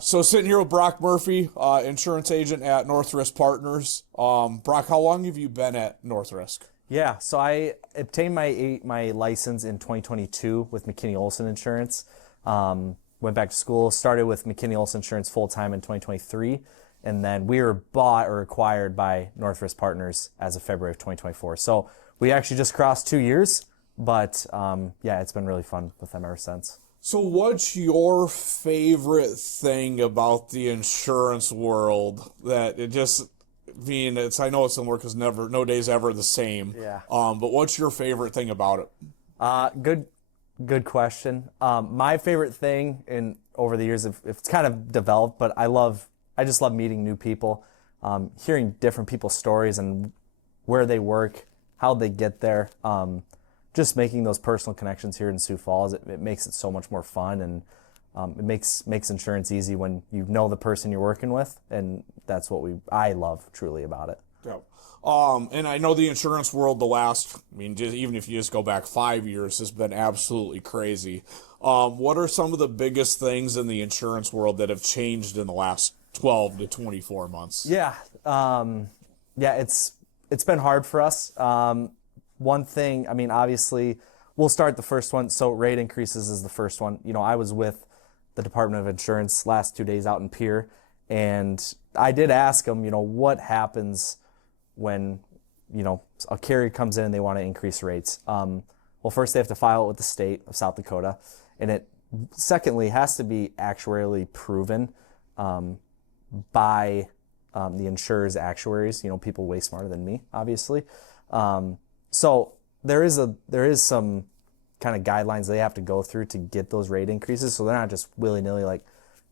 So sitting here with Brock Murphy, insurance agent at North Risk Partners. Brock, how long have you been at North Risk? Yeah, so I obtained my license in 2022 with McKinney Olson Insurance. Went back to school, started with McKinney Olson Insurance full time in 2023, and then we were bought or acquired by North Risk Partners as of February of 2024. So we actually just crossed 2 years, but yeah, it's been really fun with them ever since. So what's your favorite thing about the insurance world that it just, I know it's similar because no day's ever the same. Yeah. But what's your favorite thing about it? Good question. My favorite thing over the years, if it's kind of developed, but I just love meeting new people, hearing different people's stories and where they work, how they get there. Just making those personal connections here in Sioux Falls, it makes it so much more fun, and it makes insurance easy when you know the person you're working with, and that's what I love truly about it. Yeah. And I know the insurance world even if you just go back 5 years, has been absolutely crazy. What are some of the biggest things in the insurance world that have changed in the last 12 to 24 months? Yeah. It's been hard for us. One thing, obviously, we'll start the first one. So rate increases is the first one. I was with the Department of Insurance last 2 days out in Pier, and I did ask them, what happens when, a carrier comes in and they want to increase rates. Well, first they have to file it with the state of South Dakota, and it secondly has to be actuarially proven by the insurer's actuaries, people way smarter than me, obviously. So there is some kind of guidelines they have to go through to get those rate increases. So they're not just willy-nilly like,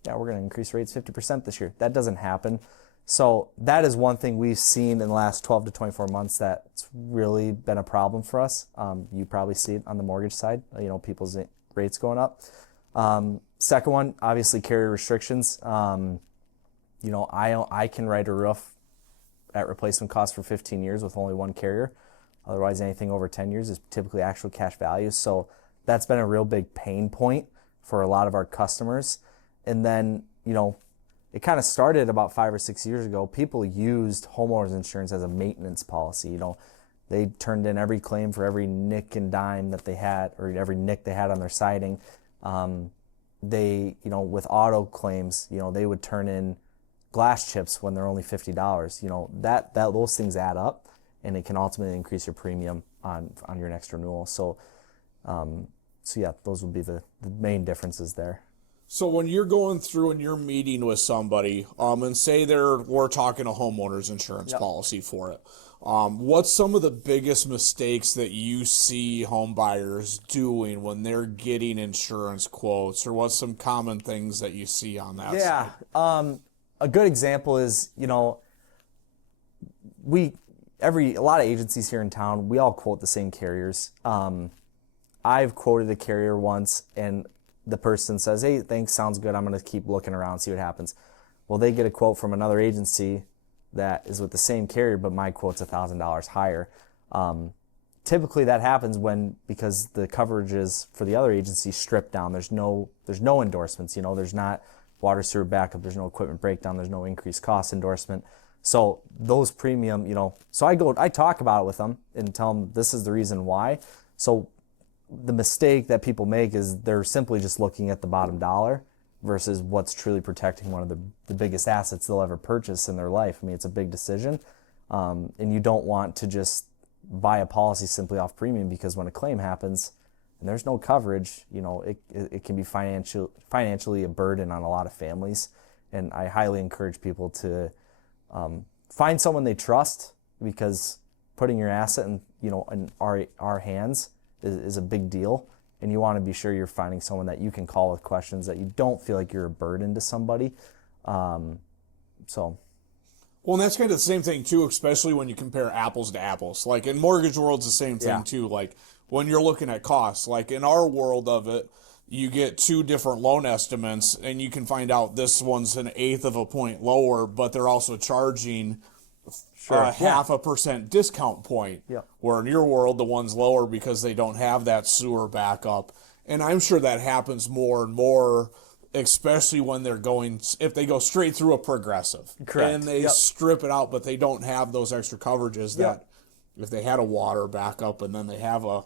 yeah, we're going to increase rates 50% this year. That doesn't happen. So that is one thing we've seen in the last 12 to 24 months that's really been a problem for us. You probably see it on the mortgage side, people's rates going up. Second one, obviously carrier restrictions. I can write a roof at replacement cost for 15 years with only one carrier. Otherwise, anything over 10 years is typically actual cash value. So that's been a real big pain point for a lot of our customers. And then, it kind of started about 5 or 6 years ago. People used homeowners insurance as a maintenance policy. They turned in every claim for every nick and dime that they had, or every nick they had on their siding. With auto claims, they would turn in glass chips when they're only $50. That those things add up, and it can ultimately increase your premium on your next renewal. So yeah, those would be the main differeces there. So when you're going through and you're meeting with somebody, and say we're talking a homeowner's insurance policy for it, what's some of the biggest mistakes that you see home buyers doing when they're getting insurance quotes, or what's some common things that you see on that side? A good example is, a lot of agencies here in town, we all quote the same carriers. I've quoted a carrier once, and the person says, hey, thanks, sounds good, I'm going to keep looking around, see what happens. Well, they get a quote from another agency that is with the same carrier, but my quote's $1,000 higher. Typically that happens because the coverages for the other agency stripped down. There's no endorsements, there's not water sewer backup, there's no equipment breakdown, there's no increased cost endorsement. So those premium, so I talk about it with them and tell them this is the reason why. So the mistake that people make is they're simply just looking at the bottom dollar versus what's truly protecting one of the biggest assets they'll ever purchase in their life. It's a big decision. And you don't want to just buy a policy simply off premium, because when a claim happens and there's no coverage, it can be financially a burden on a lot of families. And I highly encourage people to find someone they trust, because putting your asset in our hands is a big deal, and you want to be sure you're finding someone that you can call with questions, that you don't feel like you're a burden to somebody. Well, and that's kind of the same thing too, especially when you compare apples to apples. Like in mortgage world, it's the same thing too. Like when you're looking at costs, like in our world of it, you get two different loan estimates, and you can find out this one's an eighth of a point lower, but they're also charging half a percent discount point. Yeah. Where in your world, the one's lower because they don't have that sewer backup. And I'm sure that happens more and more especially when if they go straight through a progressive. Correct. And they strip it out, but they don't have those extra coverages that if they had a water backup and then they have a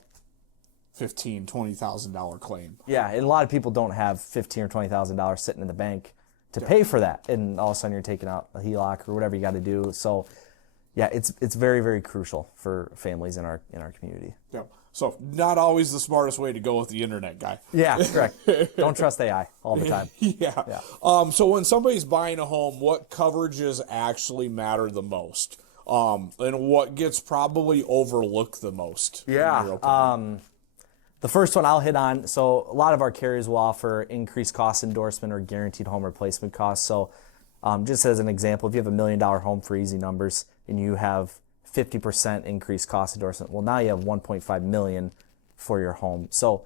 $15,000-$20,000 claim. Yeah, and a lot of people don't have $15,000 or $20,000 sitting in the bank to pay for that, and all of a sudden you're taking out a HELOC or whatever you got to do. So, yeah, it's very, very crucial for families in our community. Yeah. So not always the smartest way to go with the internet guy. Yeah, correct. Don't trust AI all the time. Yeah. So when somebody's buying a home, what coverages actually matter the most? And what gets probably overlooked the most? Yeah. The first one I'll hit on, so a lot of our carriers will offer increased cost endorsement or guaranteed home replacement costs. So just as an example, if you have $1 million home for easy numbers and you have 50% increased cost endorsement, well, now you have $1.5 million for your home. So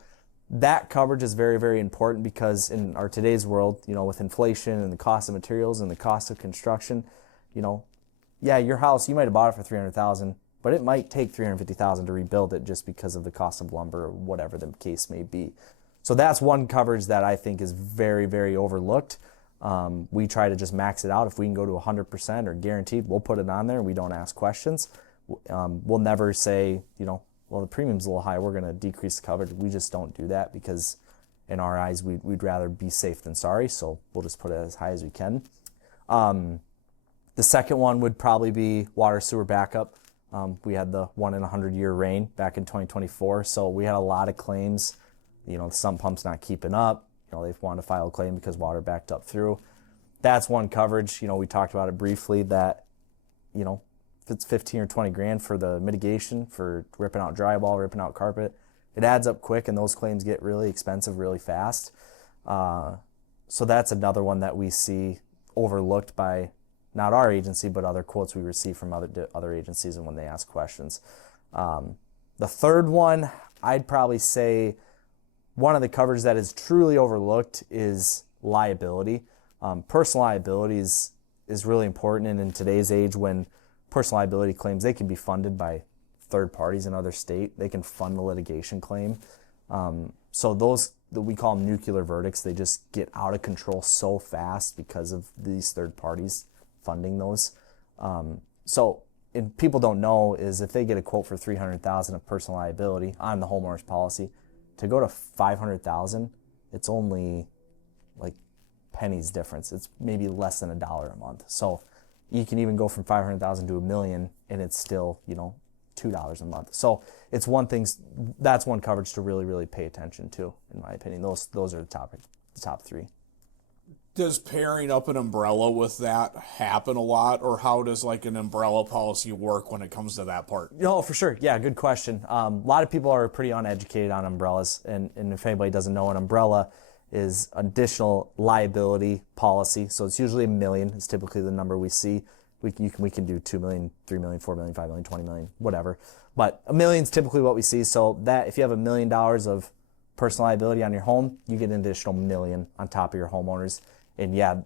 that coverage is very, very important because in our today's world, with inflation and the cost of materials and the cost of construction, your house, you might have bought it for $300,000. But it might take $350,000 to rebuild it just because of the cost of lumber or whatever the case may be. So that's one coverage that I think is very, very overlooked. We try to just max it out. If we can go to 100% or guaranteed, we'll put it on there and we don't ask questions. We'll never say, well, the premium's a little high, we're going to decrease the coverage. We just don't do that because in our eyes, we'd rather be safe than sorry. So we'll just put it as high as we can. The second one would probably be water sewer backup. We had the 1 in 100 year rain back in 2024, so we had a lot of claims. The sump pump's not keeping up. They've wanted to file a claim because water backed up through. That's one coverage. We talked about it briefly that, if it's 15 or 20 grand for the mitigation for ripping out drywall, ripping out carpet, it adds up quick and those claims get really expensive really fast. So that's another one that we see overlooked by not our agency, but other quotes we receive from other agencies and when they ask questions. The third one, I'd probably say one of the coverages that is truly overlooked is liability. Personal liability is really important, and in today's age when personal liability claims, they can be funded by third parties in other state. They can fund the litigation claim. So those, we call them nuclear verdicts, they just get out of control so fast because of these third parties funding those. And people don't know is if they get a quote for $300,000 of personal liability on the homeowner's policy, to go to $500,000, it's only like pennies difference. It's maybe less than $1 a month. So you can even go from $500,000 to $1 million, and it's still $2 a month. So it's one thing. That's one coverage to really, really pay attention to, in my opinion. Those are the top three. Does pairing up an umbrella with that happen a lot, or how does like an umbrella policy work when it comes to that part? No, for sure. Yeah, good question. A lot of people are pretty uneducated on umbrellas, and if anybody doesn't know, an umbrella is additional liability policy. So it's usually $1 million. It's typically the number we see. We can do $2 million, $3 million, $4 million, $5 million, $20 million, whatever. But $1 million is typically what we see. So that if you have $1 million of personal liability on your home, you get an additional $1 million on top of your homeowners. And yeah,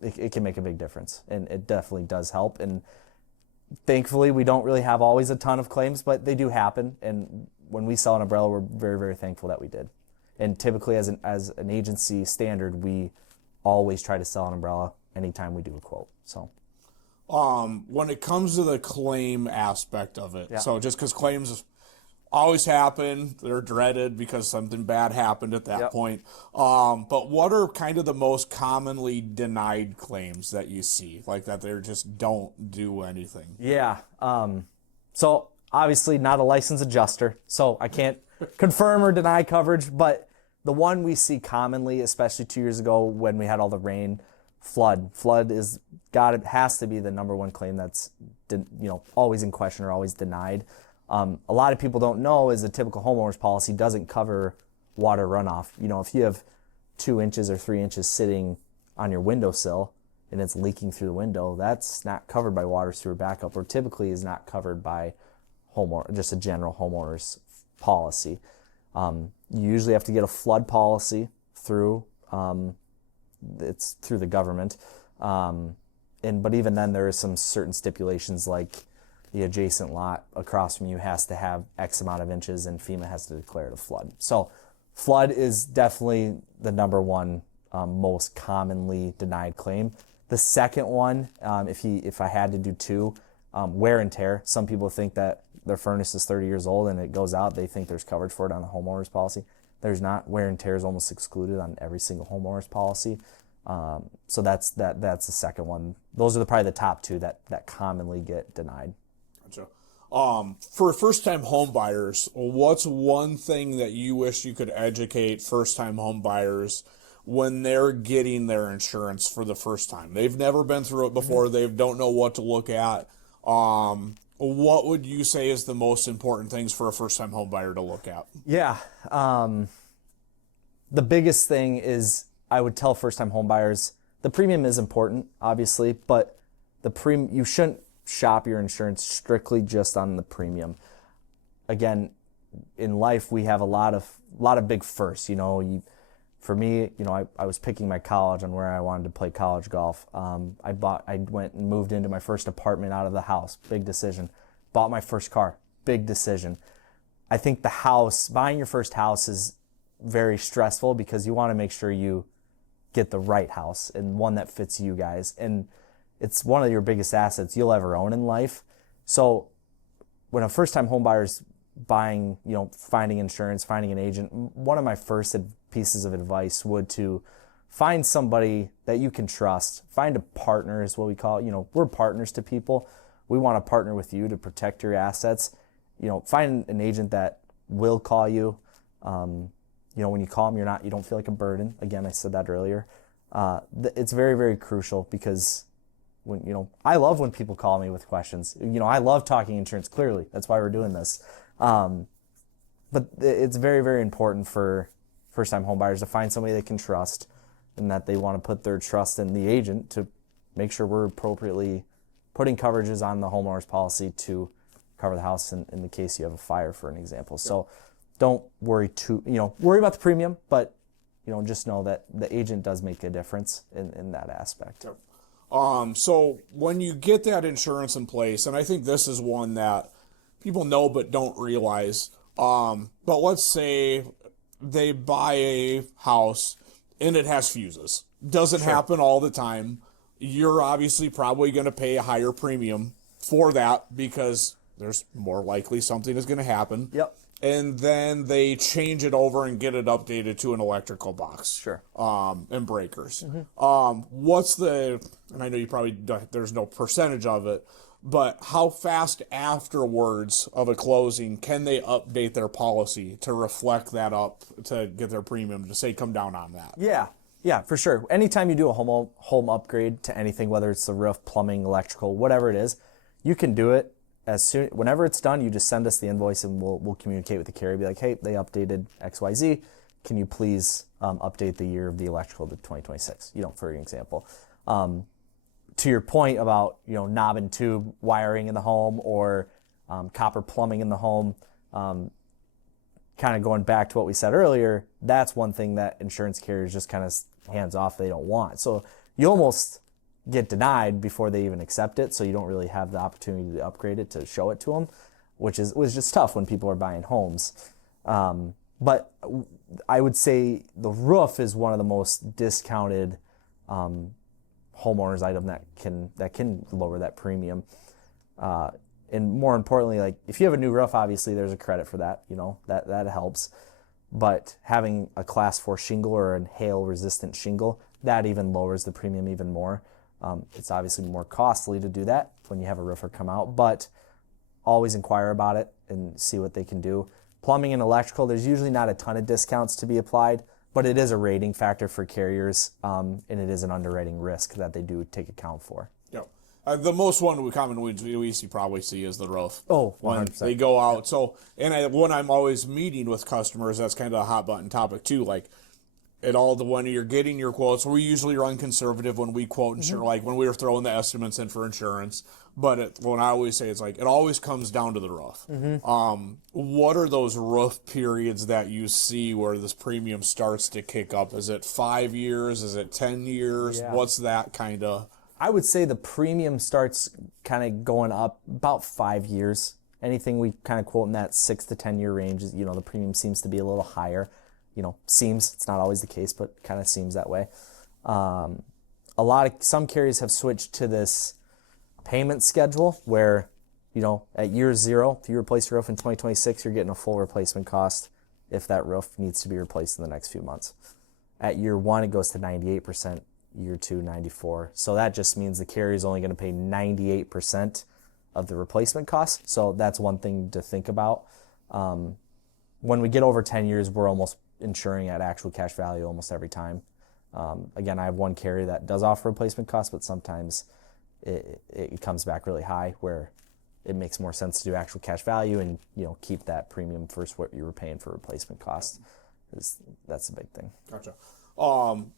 it can make a big difference, and it definitely does help. And thankfully, we don't really have always a ton of claims, but they do happen. And when we sell an umbrella, we're very, very thankful that we did. And typically, as an agency standard, we always try to sell an umbrella anytime we do a quote. So, when it comes to the claim aspect of it, so just because claims always happen, they're dreaded because something bad happened at that point. But what are kind of the most commonly denied claims that you see, like that they just don't do anything? Yeah. So obviously not a licensed adjuster, so I can't confirm or deny coverage, but the one we see commonly, especially 2 years ago when we had all the rain, flood has to be the number one claim that's always in question or always denied. A lot of people don't know is a typical homeowner's policy doesn't cover water runoff. If you have 2 inches or 3 inches sitting on your windowsill and it's leaking through the window, that's not covered by water sewer backup, or typically is not covered by just a general homeowner's policy. You usually have to get a flood policy through the government. But even then there are some certain stipulations, like the adjacent lot across from you has to have X amount of inches and FEMA has to declare it a flood. So flood is definitely the number one most commonly denied claim. The second one, if I had to do two, wear and tear. Some people think that their furnace is 30 years old and it goes out. They think there's coverage for it on the homeowner's policy. There's not. Wear and tear is almost excluded on every single homeowner's policy. So that's the second one. Those are probably the top two that commonly get denied. Gotcha. For first-time home buyers, what's one thing that you wish you could educate first-time home buyers when they're getting their insurance for the first time? They've never been through it before. They don't know what to look at. What would you say is the most important things for a first-time home buyer to look at? Yeah. The biggest thing is I would tell first-time home buyers the premium is important, obviously, but you shouldn't shop your insurance strictly just on the premium. Again, in life we have a lot of big firsts. For me, I was picking my college on where I wanted to play college golf. I went and moved into my first apartment out of the house, big decision. Bought my first car, big decision. I think buying your first house is very stressful because you want to make sure you get the right house and one that fits you guys. And it's one of your biggest assets you'll ever own in life. So when a first-time home buyer's buying, finding insurance, finding an agent, one of my first pieces of advice would to find somebody that you can trust. Find a partner is what we call it. We're partners to people. We want to partner with you to protect your assets. Find an agent that will call you. When you call them, you don't feel like a burden. Again, I said that earlier. It's very, very crucial because I love when people call me with questions. I love talking insurance, clearly. That's why we're doing this. But it's very, very important for first-time home buyers to find somebody they can trust and that they want to put their trust in the agent to make sure we're appropriately putting coverages on the homeowner's policy to cover the house in the case you have a fire, for an example. So don't worry worry about the premium, but just know that the agent does make a difference in that aspect. So when you get that insurance in place, and I think this is one that people know but don't realize, but let's say they buy a house and it has fuses. Doesn't happen all the time. You're obviously probably going to pay a higher premium for that because there's more likely something is going to happen. Yep. And then they change it over and get it updated to an electrical box. Sure. And breakers. And I know you probably, there's no percentage of it, but how fast afterwards of a closing can they update their policy to reflect that up to get their premium to say come down on that? Yeah, for sure. Anytime you do a home upgrade to anything, whether it's the roof, plumbing, electrical, whatever it is, you can do it whenever it's done. You just send us the invoice and we'll communicate with the carrier. Be like, hey, they updated XYZ. Can you please update the year of the electrical to 2026? For example. To your point about knob and tube wiring in the home or copper plumbing in the home, kind of going back to what we said earlier, that's one thing that insurance carriers just kind of hands off. They don't want. So you almost get denied before they even accept it. So you don't really have the opportunity to upgrade it to show it to them, which was just tough when people are buying homes. But I would say the roof is one of the most discounted homeowners item that can lower that premium. And more importantly, like if you have a new roof, obviously there's a credit for that, that helps. But having a class 4 shingle or a hail resistant shingle, that even lowers the premium even more. It's obviously more costly to do that when you have a roofer come out, but always inquire about it and see what they can do. Plumbing and electrical, there's usually not a ton of discounts to be applied, but it is a rating factor for carriers, and it is an underwriting risk that they do take account for. Yep. The most common we probably see is the roof. Oh, 100%. When they go out. So, when I'm always meeting with customers, that's kind of a hot button topic too. Like, when you're getting your quotes, we usually run conservative when we quote insurance, like when we were throwing the estimates in for insurance. But when I always say, it's like, it always comes down to the roof. What are those roof periods that you see where this premium starts to kick up? Is it 5 years? Is it 10 years? Yeah. What's that kind of? I would say the premium starts kind of going up about 5 years. Anything we kind of quote in that 6 to 10 year range is, the premium seems to be a little higher. seems, it's not always the case, but kind of seems that way. Some carriers have switched to this payment schedule where, at year 0, if you replace your roof in 2026, you're getting a full replacement cost if that roof needs to be replaced in the next few months. At year 1, it goes to 98%, year 2, 94%. So that just means the carrier is only going to pay 98% of the replacement cost. So that's one thing to think about. When we get over 10 years, we're almost insuring at actual cash value almost every time. Again, I have one carrier that does offer replacement costs, but sometimes it comes back really high where it makes more sense to do actual cash value and keep that premium versus what you were paying for replacement costs. That's the big thing. Gotcha.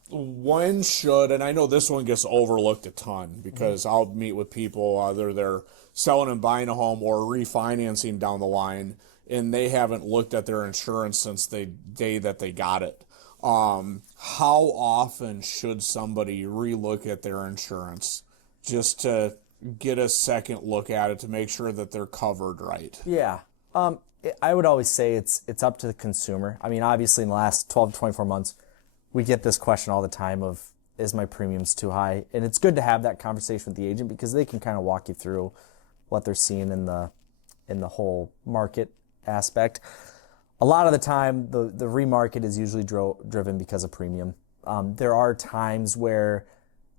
When should, and I know this one gets overlooked a ton because I'll meet with people, either they're selling and buying a home or refinancing down the line, and they haven't looked at their insurance since the day that they got it. How often should somebody relook at their insurance just to get a second look at it to make sure that they're covered right? Yeah. I would always say it's up to the consumer. I mean, obviously in the last 12 to 24 months, we get this question all the time of, is my premiums too high? And it's good to have that conversation with the agent because they can kind of walk you through what they're seeing in the whole market aspect. A lot of the time, the remarket is usually driven because of premium. There are times where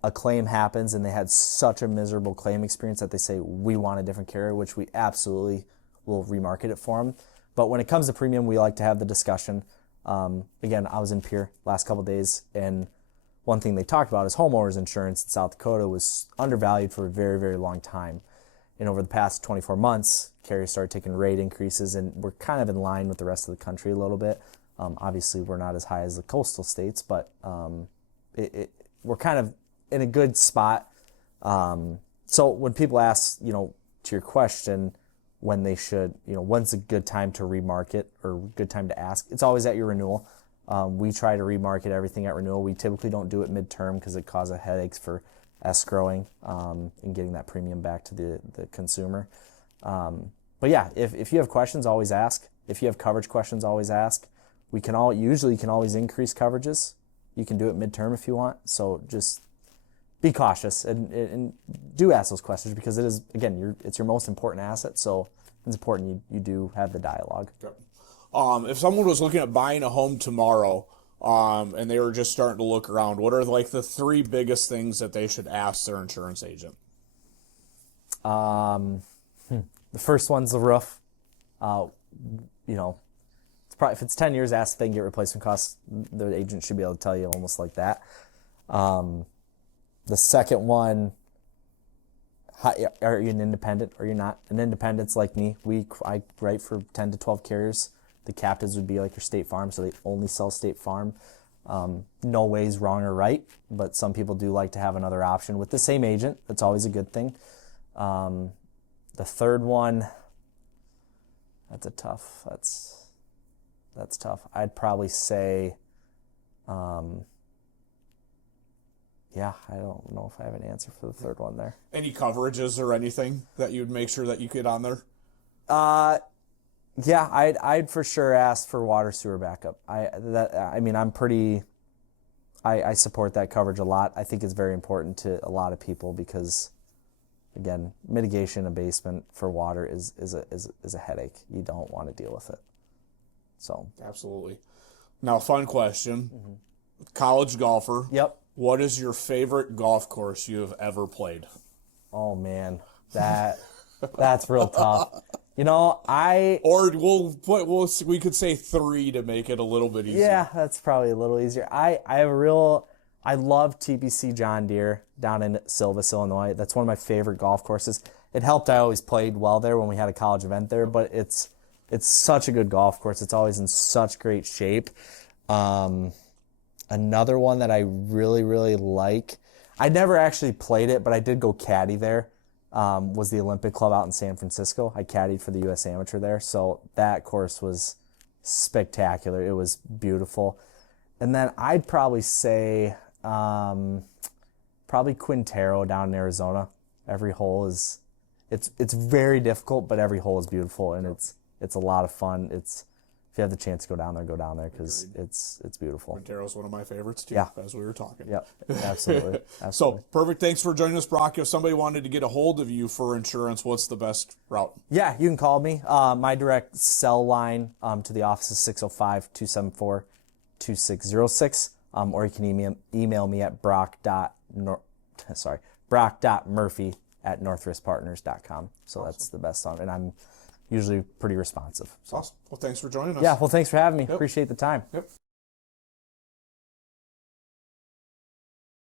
a claim happens and they had such a miserable claim experience that they say, we want a different carrier, which we absolutely will remarket it for them. But when it comes to premium, we like to have the discussion. Again, I was in Pierre last couple of days, and one thing they talked about is homeowners insurance in South Dakota was undervalued for a very, very long time. And over the past 24 months, carriers started taking rate increases, and we're kind of in line with the rest of the country a little bit. Obviously, we're not as high as the coastal states, but we're kind of in a good spot. So when people ask, to your question, when they should, when's a good time to remarket or good time to ask, it's always at your renewal. We try to remarket everything at renewal. We typically don't do it midterm because it causes headaches for escrowing and getting that premium back to the consumer. But yeah, if you have questions, always ask. If you have coverage questions, always ask. We can usually always increase coverages. You can do it midterm if you want. So just be cautious and do ask those questions because it is, again, it's your most important asset. So it's important you do have the dialogue. Okay. If someone was looking at buying a home tomorrow, and they were just starting to look around, what are like the 3 biggest things that they should ask their insurance agent? The first one's the roof. It's probably, if it's 10 years, ask if they can get replacement costs. The agent should be able to tell you almost like that. The second one, are you an independent or you're not? An independent's like me. I write for 10 to 12 carriers. The captives would be like your State Farm, so they only sell State Farm. No way's wrong or right, but some people do like to have another option with the same agent. That's always a good thing. The third one, that's tough. I'd probably say, I don't know if I have an answer for the third one there. Any coverages or anything that you'd make sure that you get on there? Yeah, I'd for sure ask for water sewer backup. I support that coverage a lot. I think it's very important to a lot of people because, again, mitigation abasement for water is a headache. You don't want to deal with it. So absolutely. Now, fun question. Mm-hmm. College golfer. Yep. What is your favorite golf course you have ever played? Oh man, that's real tough. We could say 3 to make it a little bit easier. Yeah, that's probably a little easier. I love TPC John Deere down in Silvis, Illinois. That's one of my favorite golf courses. It helped I always played well there when we had a college event there, but it's such a good golf course. It's always in such great shape. Another one that I really, really like, I never actually played it, but I did go caddy there, was the Olympic Club out in San Francisco. I caddied for the U.S. Amateur there, so that course was spectacular. It was beautiful. And then I'd probably say probably Quintero down in Arizona. Every hole is it's very difficult, but every hole is beautiful, and it's a lot of fun. If you have the chance to go down there because it's beautiful. Montero's one of my favorites too, Yeah. as we were talking. Yep, absolutely. So, perfect. Thanks for joining us, Brock. If somebody wanted to get a hold of you for insurance, what's the best route? Yeah, you can call me. My direct cell line to the office is 605-274-2606, or you can email me at brock.murphy@northwestpartners.com. So that's the best on, and I'm usually pretty responsive. So. Awesome. Well, thanks for joining us. Yeah, well, thanks for having me. Appreciate the time. Yep.